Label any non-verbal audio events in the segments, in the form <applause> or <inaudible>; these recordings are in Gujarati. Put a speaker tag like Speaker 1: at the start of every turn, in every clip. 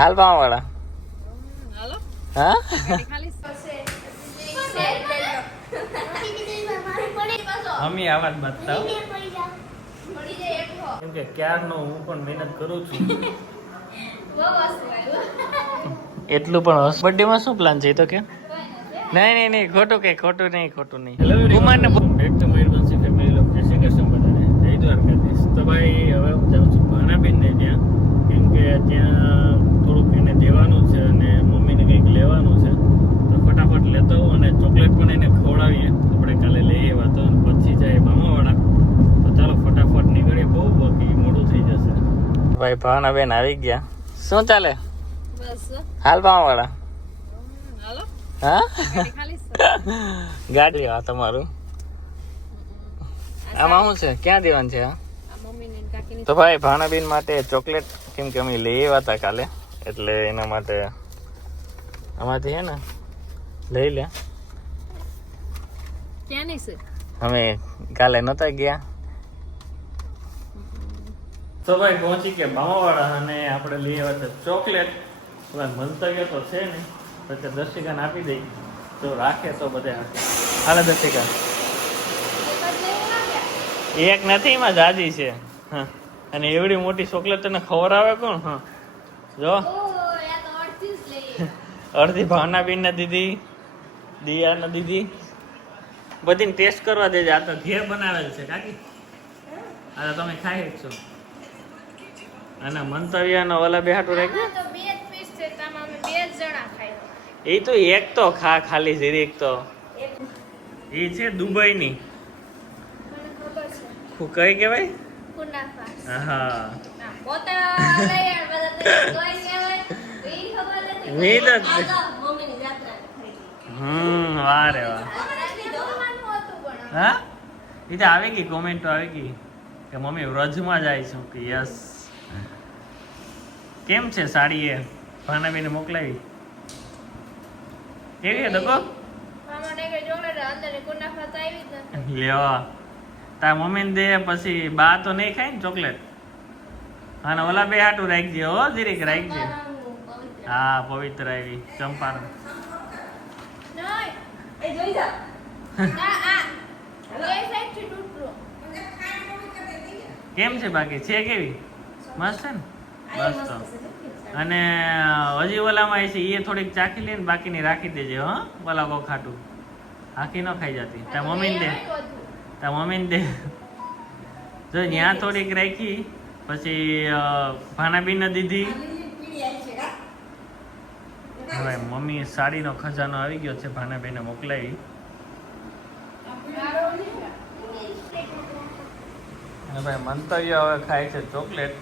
Speaker 1: હાલ પાવાવાળા
Speaker 2: હાલો.
Speaker 1: હા?
Speaker 2: ખાલી
Speaker 1: આ વાત બતાવ. કેમ કે ક્યારનો હું પણ મહેનત કરું છું. એટલું પણ બર્થડે માં શું પ્લાન છે એ તો કે? નહીં નહીં નહીં ખોટું કે ખોટું નહીં ખોટું નહીં. કુમાર ને બેક ટુ મયુરભંશી ફેમિલી લોક જય શ્રી કૃષ્ણ બધાને. જય દ્વારકાધીશ. તો ભાઈ હવે હું જાઉં છું ભાનાબેન ને ત્યાં. કેમ કે ત્યાં થોડુંક એને દેવાનું છે અને મમ્મીને કંઈક લેવાનું છે તો ફટાફટ લેતો આવું અને ચોકલેટ પણ એને ખવડાવીએ આપણે કાલે લઈ આવ્યા તો અને પછી જાય મામાવાળા તો ચાલો ફટાફટ નીકળીએ બહુ બાકી મોડું થઈ જશે ભાઈ ભાવના બેન આવી ગયા. શું ચાલે? હાલ
Speaker 2: હાલો.
Speaker 1: હા? ગાડી લેવા તમારું? આમાં શું છે? ક્યાં દેવાનું છે તો ભાઈ ભાણાબેન માટે ચોકલેટ કેમ કે અમે લઈ આવ્યા હતા કાલે એટલે એના માટે અમારાથી હે ને લઈ લે. અમે કાલે નતા ગયા. તો ભાઈ પહોંચી કે ભામાવાળા અને આપણે લઈ આવ્યા છે ચોકલેટ. બધા મંતવ્ય તો છે ને, પછી દર્શિકાને આપી દઈ. તો રાખે તો બધે હાલે દર્શિકા. એક નથી, એમાં જાજી છે. હા. અને એવડી મોટી ચોકલેટ તને ખબર આવે કોણ? હા. જો. અડધી ભાવનાબેન ને દીધી દિયા ને દીધી. બધીને ટેસ્ટ કરવા દેજે. આ તો ઘેર બનાવેલ છે, કાકી. આ તમે ખાઈ છો. અને મંતવ્ય ને ઓલા બે હાટું રાખ્યું? એ તો એક તો ખા ખાલી જરીક તો. એ છે દુબઈની. કઈ કહેવાય? હા. તો હમ વાહ રે વાહ. હા એ તો આવી ગઈ કોમેન્ટો આવી ગઈ. કે મમ્મી વ્રજમાં જાય છું કે યસ. કેમ છે સાડી એ ભાનાબેને મોકલાવી? કેવી દગો લેવા તાર મમ્મીને દે પછી બા તો નહીં ખાય ને ચોકલેટ? અને ઓલા બે હાટું રાખજે હો જીરીક રાખજે. હા પવિત્ર આવી ચંપારણ. કેમ છે બાકી? છે કેવી? મસ્ત છે ને? બસ તો. અને હજી ઓલામાં છે એ થોડીક ચાખી લઈને બાકીની રાખી દેજે હો ઓલા કો ખાટું આખી ન ખાઈ જતી. તાર મમ્મીને દે. તાર મમ્મીને દે. જો ત્યાં થોડીક રાખી પછી ભાનાબીને દીધી. હવે મમ્મી સાડીનો ખજાનો આવી ગયો છે ભાનાભાઈને મોકલાવી. અને ભાઈ મંતવ્ય હવે ખાય છે ચોકલેટ.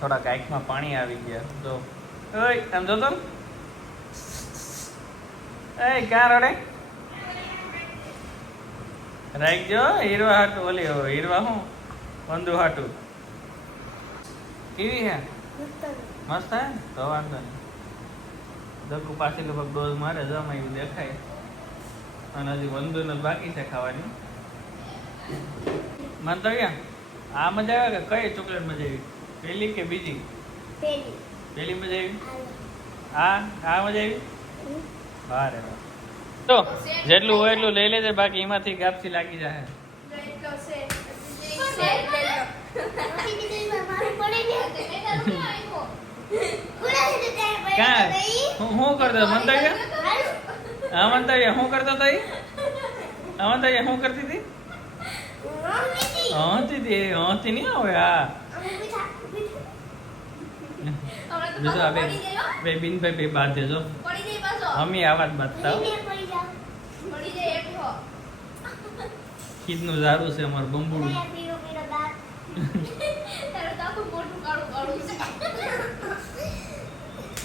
Speaker 1: થોડાક આંખમાં પાણી આવી ગયા. જો. ઓય, આમ જોતો એ ક્યાં રડે? રાખજો, હીરવા હાટું, ઓલી હીરવા હું? વંદુ હાટું. કેવી હે? મસ્ત હે? તો વાંધો નહીં. દકુ પાછી લગભગ ડોઝ મારે જમાં એવું દેખાય. અને હજી વંદુ ને બાકી છે ખાવાની. મંતવ્ય આ મજા આવે કે કઈ ચોકલેટ મજા આવી? પહેલી કે બીજી? પહેલી. મજા આવી? આ આ મજા આવી? બારે તો જેટલું હોય એટલું લઈ લેજે બાકી એમાંથી ગાપસી લાગી જાય હું કરતો? મંતવ્ય? હા મંતવ્ય. હું કરતો તઈ? હા મંતવ્ય. હું કરતી હતી? હંતી હતી. હંતી નહીં આવે હા. જોજો આ બે બે બિનભાઈ બે બાદ દેજો અમી આવાજ બાંધતા ખીદનું ઝારું છે અમારું બંબુડું.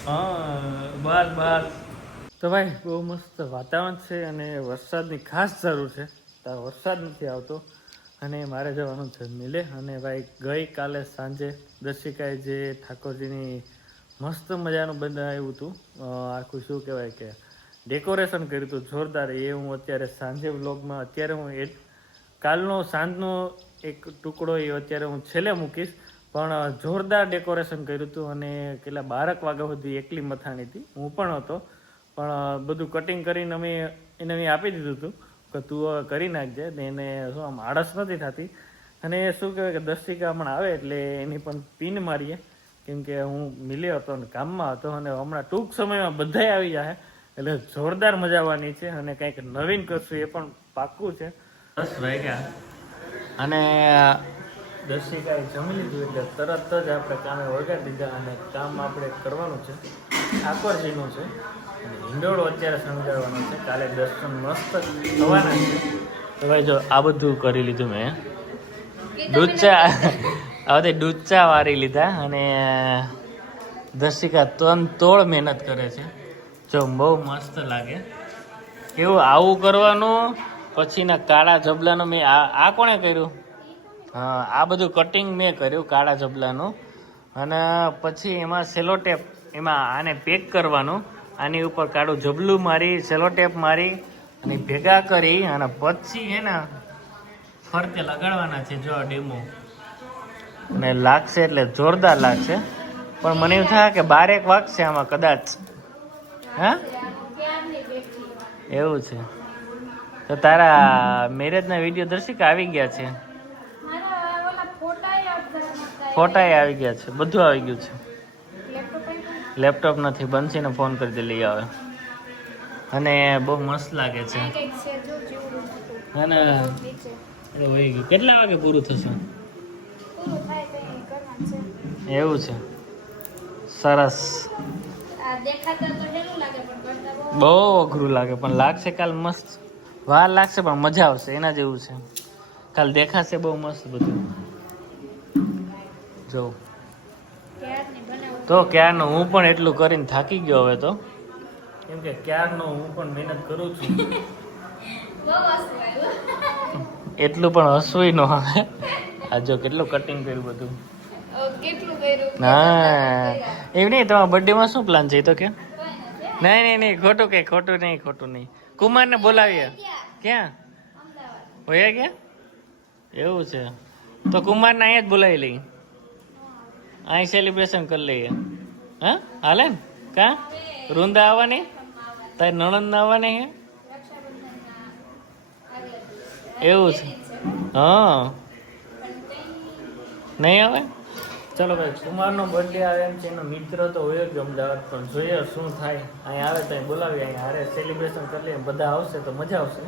Speaker 1: હા બસ બસ. તો ભાઈ બહુ મસ્ત વાતાવરણ છે અને વરસાદની ખાસ જરૂર છે. તાર વરસાદ નથી આવતો. અને મારે જવાનું છે મિલે. અને ભાઈ, ગઈકાલે સાંજે દર્શિકાએ જે ઠાકોરજીની મસ્ત મજાનું બનાવ્યું હતું આખું શું કહેવાય કે, ડેકોરેશન કર્યું હતું જોરદાર, એ હું અત્યારે સાંજે વ્લોગમાં, અત્યારે હું એ, કાલનો સાંજનો એક ટુકડો એ અત્યારે હું છેલ્લે મૂકીશ. પણ જોરદાર ડેકોરેશન કર્યું હતું અને કેટલા બારક વાગ્યા સુધી એકલી મથાણી હતી હું પણ હતો, પણ બધું કટિંગ કરીને અમે એને મેં આપી દીધું હતું. કે તું કરી નાખજે ને એને શું આમ આળસ નથી થતી. અને એ શું કહેવાય કે દર્શિકા હમણાં આવે એટલે એની પણ પિન મારીએ. કેમ કે હું મિલ્યો હતો અને કામમાં હતો અને હમણાં ટૂંક સમયમાં બધાય આવી જાય એટલે જોરદાર મજા આવવાની છે અને કંઈક નવીન કરશું એ પણ પાક્કું છે. દસ વાગ્યા. અને દર્શિકાએ જમી લીધું એટલે તરત જ આપણે કામે વગાડી દીધા અને કામ આપણે કરવાનું છે. ઠાકોરજીનું છે. હિંડોળો અત્યારે શણગારવાનો છે. કાલે દર્શન મસ્ત થવાના છે. તો ભાઈ જો આ બધું કરી લીધું મેં. ડૂચા હવે <laughs> ડૂચા વારી લીધા અને દર્શિકા તન તોડ મહેનત કરે છે. જો બહુ મસ્ત લાગે. કેવું આવું કરવાનું? પછીના કાળા જબલાનું મેં આ આ કોણે કર્યું? હા આ બધું કટિંગ મેં કર્યું કાળા જબલાનું. અને પછી એમાં સેલો ટેપ એમાં આને પેક કરવાનું. આની ઉપર કાળું જબલું મારી સેલો ટેપ મારી અને ભેગા કરી અને પછી એના ફરતે લગાડવાના છે જો ડેમો અને લાગશે એટલે જોરદાર લાગશે. પણ મને એવું થાય કે બારેક વાગશે આમાં કદાચ. હા? એવું છે. તો તારા મેરેજના વીડિયો દર્શિકા આવી ગયા છે? ફોટા આવી ગયા છે. બધું આવી ગયું છે. લેપટોપ નથી બંસીને ફોન કરી દે લઈ આવે. અને બહુ મસ્ત લાગે છે. અને વહી ગયું. કેટલા વાગે પૂરું થશે? એવું છે. સરસ. બહુ અઘરું લાગે પણ લાગશે કાલ મસ્ત. વાર લાગશે પણ મજા આવશે એના જેવું છે. કાલ દેખાશે બહુ મસ્ત બધું. જો. તો ક્યારનો હું પણ એટલું કરીને થાકી ગયો હવે તો. કેમ કે ક્યારનો હું પણ મહેનત કરું છું. એટલું પણ હસવું ન આવે. આ જો કેટલું કટિંગ કર્યું બધું.
Speaker 2: કેટલું કર્યું?
Speaker 1: ના એમ નહીં તમારા બર્થડેમાં શું પ્લાન છે એ તો કે? નહીં નહીં નહીં ખોટું કે ખોટું નહીં ખોટું નહીં. કુમારને બોલાવીએ. ક્યાં? હોયા ક્યાં? એવું છે. તો કુમારને અહીંયા જ બોલાવી લઈએ અહીં સેલિબ્રેશન કરી લઈએ. હા? હાલે ને? કા? વૃંદા આવવાની? તારી નણંદ આવવાની હે? એવું છે. હા. નહીં આવે? ચલો ભાઈ, કુમારનો બર્થડે આવે એમ છે એનો મિત્ર તો હોય જ અમદાવાદ, પણ જોઈએ શું થાય. અહીં આવે તો બોલાવીએ, અહીં હારે સેલિબ્રેશન કરી લઈએ, બધા આવશે તો મજા આવશે.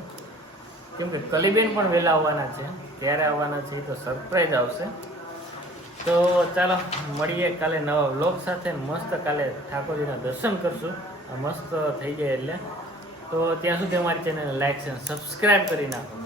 Speaker 1: કેમ કે કલીબેન પણ વહેલા આવવાના છે. ક્યારે આવવાના છે, એ તો સરપ્રાઈઝ આવશે. તો ચાલો, મળીએ કાલે નવા વ્લોગ સાથે. મસ્ત કાલે ઠાકોરજીના દર્શન કરશું. મસ્ત થઈ જાય એટલે. તો ત્યાં સુધી અમારી ચેનલને લાઈક છે સબસ્ક્રાઈબ કરી નાખો.